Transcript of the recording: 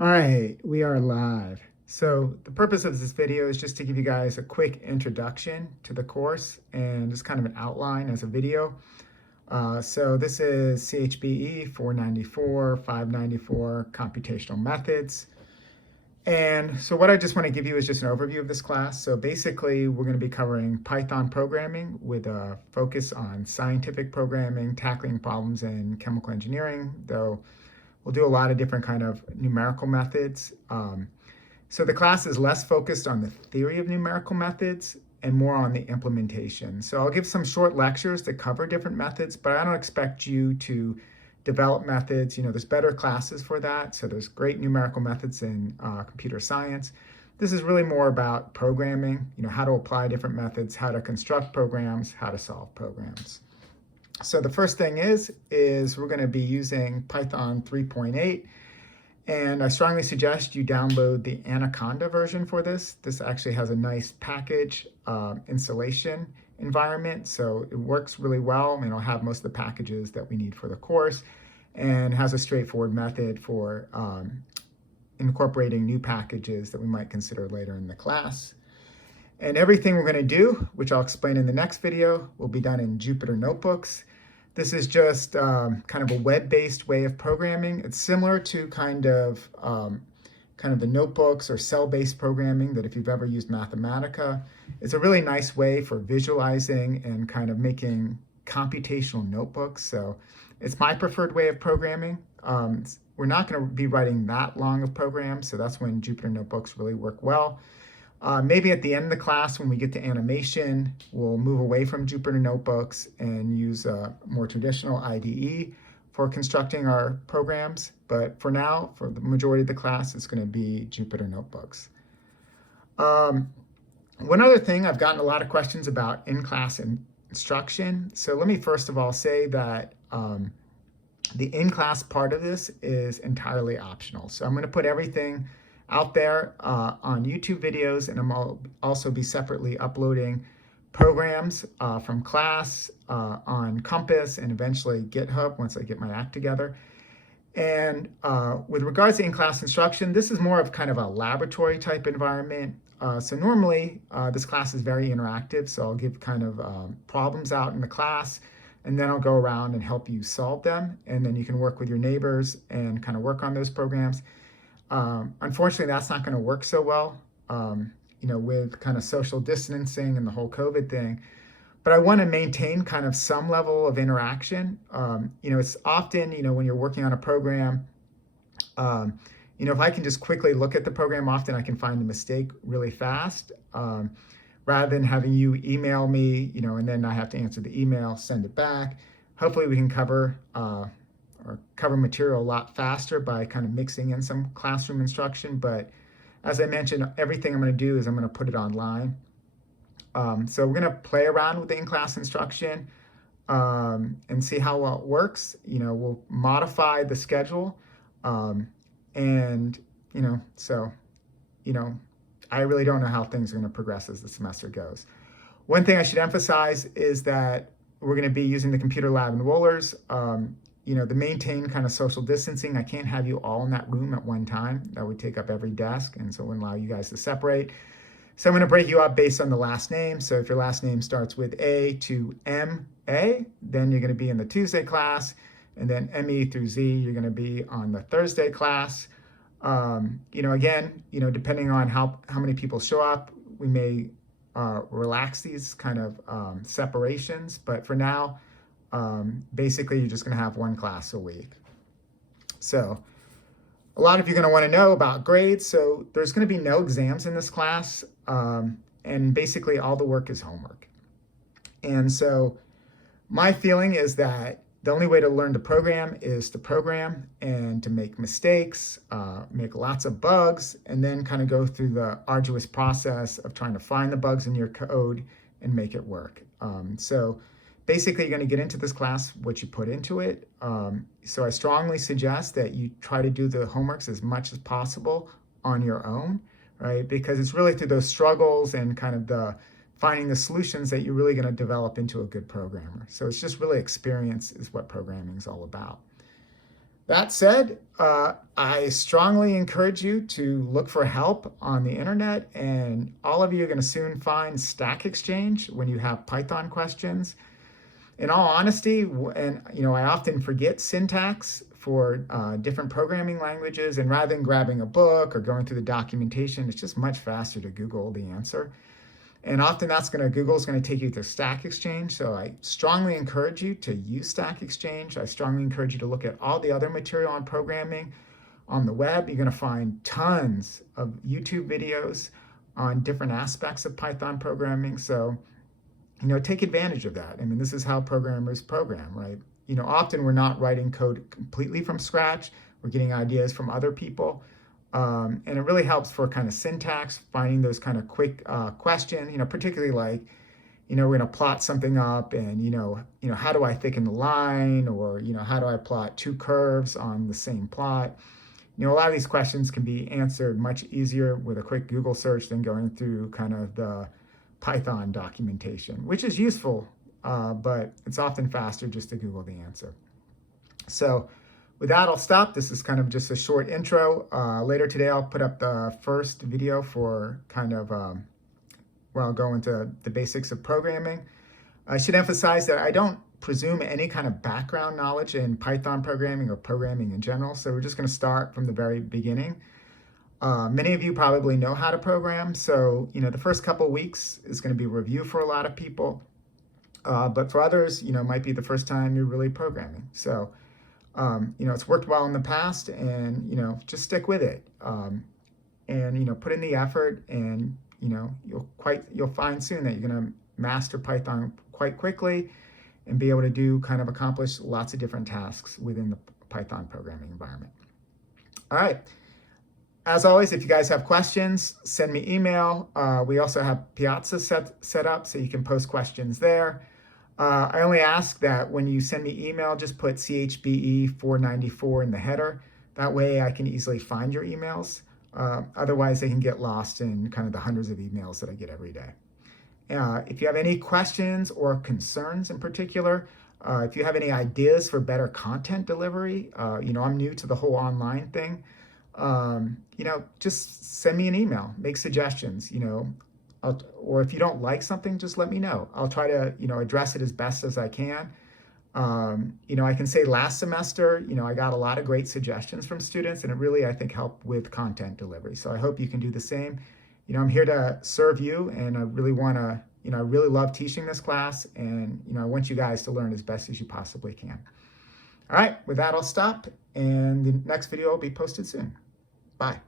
All right, we are live. So the purpose of this video is just to give you guys a quick introduction to the course and just kind of an outline as a video. So this is CHBE 494, 594, Computational Methods. And so what I just want to give you is just an overview of this class. So basically, we're going to be covering Python programming with a focus on scientific programming, tackling problems in chemical engineering, though we'll do a lot of different kind of numerical methods. So the class is less focused on the theory of numerical methods and more on the implementation. So I'll give some short lectures that cover different methods, but I don't expect you to develop methods. There's better classes for that. So there's great numerical methods in computer science. This is really more about programming, how to apply different methods, how to construct programs, how to solve programs. So the first thing is we're going to be using Python 3.8. And I strongly suggest you download the Anaconda version for this. This actually has a nice package installation environment, so it works really well, and it'll have most of the packages that we need for the course, and has a straightforward method for incorporating new packages that we might consider later in the class. And everything we're going to do, which I'll explain in the next video, will be done in Jupyter Notebooks. This is just kind of a web-based way of programming. It's similar to kind of the notebooks or cell-based programming that if you've ever used Mathematica. It's a really nice way for visualizing and kind of making computational notebooks. So it's my preferred way of programming. We're not going to be writing that long of programs, so that's when Jupyter Notebooks really work well. Maybe at the end of the class, when we get to animation, we'll move away from Jupyter Notebooks and use a more traditional IDE for constructing our programs. But for now, for the majority of the class, it's going to be Jupyter Notebooks. One other thing, I've gotten a lot of questions about in-class instruction. So let me first of all say that the in-class part of this is entirely optional. So I'm going to put everything out there on YouTube videos, and I'll also be separately uploading programs from class on Compass and eventually GitHub once I get my act together. And with regards to in-class instruction, this is more of kind of a laboratory type environment. So normally this class is very interactive, so I'll give kind of problems out in the class, and then I'll go around and help you solve them, and then you can work with your neighbors and kind of work on those programs. Unfortunately, that's not going to work so well, with kind of social distancing and the whole COVID thing. But I want to maintain kind of some level of interaction. It's often, when you're working on a program, if I can just quickly look at the program, often I can find the mistake really fast, rather than having you email me, and then I have to answer the email, send it back. Hopefully we can cover material a lot faster by kind of mixing in some classroom instruction. But as I mentioned, everything I'm going to do is I'm going to put it online. So we're going to play around with the in-class instruction and see how well it works. We'll modify the schedule. I really don't know how things are going to progress as the semester goes. One thing I should emphasize is that we're going to be using the computer lab enrollers. To maintain kind of social distancing, I can't have you all in that room at one time. That would take up every desk, and so it wouldn't allow you guys to separate. So I'm going to break you up based on the last name. So if your last name starts with A to M-A, then you're going to be in the Tuesday class, and then M-E through Z, you're going to be on the Thursday class. Again, depending on how many people show up, we may relax these kind of separations, but for now, basically you're just going to have one class a week. So a lot of you are going to want to know about grades. So there's going to be no exams in this class, and basically all the work is homework. And so my feeling is that the only way to learn to program is to program and to make mistakes, make lots of bugs, and then kind of go through the arduous process of trying to find the bugs in your code and make it work. So basically, you're going to get into this class what you put into it. So I strongly suggest that you try to do the homeworks as much as possible on your own, right? Because it's really through those struggles and kind of the finding the solutions that you're really going to develop into a good programmer. So it's just really experience is what programming is all about. That said, I strongly encourage you to look for help on the internet, and all of you are going to soon find Stack Exchange when you have Python questions. In all honesty, and I often forget syntax for different programming languages, and rather than grabbing a book or going through the documentation, it's just much faster to Google the answer. And often Google's going to take you to Stack Exchange. So I strongly encourage you to use Stack Exchange. I strongly encourage you to look at all the other material on programming on the web. You're going to find tons of YouTube videos on different aspects of Python programming. So, take advantage of that. I mean, this is how programmers program, right? Often we're not writing code completely from scratch. We're getting ideas from other people. And it really helps for kind of syntax, finding those kind of quick questions, particularly like, we're going to plot something up and, how do I thicken the line, or, how do I plot two curves on the same plot? A lot of these questions can be answered much easier with a quick Google search than going through kind of the Python documentation, which is useful, but it's often faster just to Google the answer. So with that, I'll stop. This is kind of just a short intro. Later today, I'll put up the first video for kind of where I'll go into the basics of programming. I should emphasize that I don't presume any kind of background knowledge in Python programming or programming in general. So we're just going to start from the very beginning. Many of you probably know how to program. So, the first couple of weeks is going to be review for a lot of people. But for others, it might be the first time you're really programming. So, it's worked well in the past, and, just stick with it. And, put in the effort, and, you'll find soon that you're going to master Python quite quickly and be able to accomplish lots of different tasks within the Python programming environment. All right. As always, if you guys have questions, send me email. We also have Piazza set up, so you can post questions there. I only ask that when you send me email, just put CHBE 494 in the header. That way I can easily find your emails. Otherwise, they can get lost in kind of the hundreds of emails that I get every day. If you have any questions or concerns in particular, if you have any ideas for better content delivery, I'm new to the whole online thing. Just send me an email, make suggestions, or if you don't like something, just let me know. I'll try to, address it as best as I can. I can say last semester, I got a lot of great suggestions from students, and it really, I think, helped with content delivery. So I hope you can do the same. I'm here to serve you, and I really want to, I really love teaching this class, and, I want you guys to learn as best as you possibly can. All right, with that, I'll stop, and the next video will be posted soon. Bye.